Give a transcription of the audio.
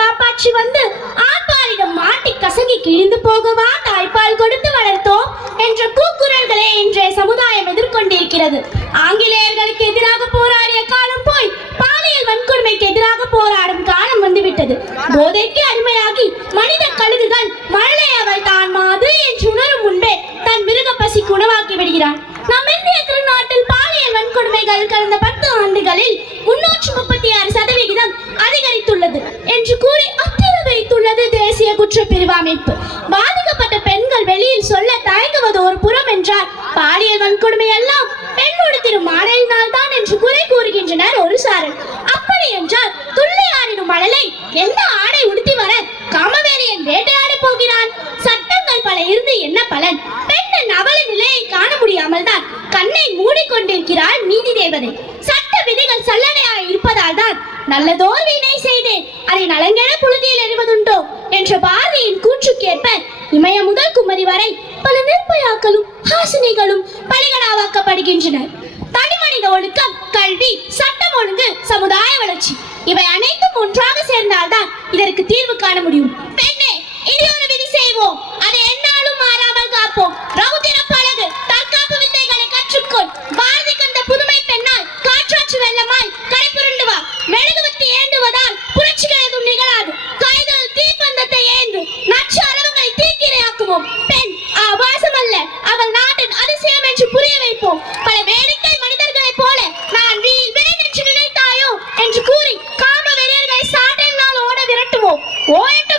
காப்பாற்றி வந்து ஆண்பாலிடம் மாட்டி கசங்கி கிழிந்து போகவா தாய்ப்பால் கொடுத்து வளர்த்தோம் என்ற கூக்குரல்களே இன்றைய சமுதாயம் எதிர்கொண்டிருக்கிறது. ஆங்கிலேயர்களுக்கு எதிராக போராடிய காலம் போய் பாலியல் வன்கொடுமைக்கு எதிராக போராடும் காலம் வந்துவிட்டது. போதைக்கு அடிமையாகி மனித கழுகுகள் மழலை அவள் தான் மாது என்று உணரும் முன்பே தன் மிருக பசிக்கு உணவாக்கி விடுகிறான். நம் இந்திய திருநாட்டில் பாலியல் வன்கொடுமைகள் கடந்த 10 ஆண்டுகளில் 336% அதிகரித்துள்ளது என்று கூறி அத்தர வைத்துள்ளது தேசிய குற்றப்பிரிவு அமைப்பு. பாதிக்கப்பட்ட பெண்கள் வெளியில் சொல்ல தயங்குவது ஒரு புறம் என்றால், பாலியல் வன்கொடுமை எல்லாம் பெண்ணோடு திரும் ஆடையினால் தான் என்று குறை கூறுகின்றனர் ஒரு சாரர். அப்படி என்றால் துள்ளியாரிடும் மழலை எந்த ஆடை உடுத்தி வர காமவேரியன் வேட்டையாட போகிறான்? சட்டங்கள் பல இருந்து என்ன பலன்? பெண்ணின் அவல நிலையை காண முடியாமல் தான் கண்ணை மூடிக்கொண்டிருக்கிறாள் நீதி தேவதை. சட்ட விதிகள் சல்லடையாய் இருப்பதால் தான் நல்லதோர் வீணை செய்தேன் அதை நலங்கென புழுதியில் எறிவதுண்டோ என்ற பாரதியின் கூற்றுக்கேற்ப இமய முதல் குமரி வரை பல நிர்பயாக்களும் ஹாசினிகளும் பலிகடாவாக்கப்படுகின்றனர். தனிமனித ஒழுக்கம், கல்வி, சட்டம் ஒழுங்கு, சமுதாய வளர்ச்சி இவை அனைத்தும் ஒன்றாக சேர்ந்தால்தான் இதற்கு தீர்வு காண முடியும். பெண்ணே, இனி ஒரு விதி செய்வோம், அதை என்னாலும் மாறாமல் காப்போம். ரௌதிர பழகு, தற்காப்பு வித்தைகளை கற்றுக்கொள். பாரதி கண்ட புதுமை பெண்ணாய் காற்றாற்று வெள்ளமாய் கரைபுரண்டு வா. மெழுகுவத்தி ஏந்துவதால் புரட்சிகள் எதுவும் நிகழாது. கைதல் தீப்பந்தத்தை ஏந்து நச்சு அளவுகளை தீக்கிரையாக்குவோம். பெண் ஆபாசம் அல்ல, அவள் நாட்டின் அதிசயம் என்று புரிய வைப்போம். பல வேடிக்கை மனிதர்களைப் போல நான் வீழ்வேன் என்று நினைத்தாயோ என்று கூறி காம வெறியர்களை சாட்டையினால் ஓட விரட்டுவோம். ஓயட்ட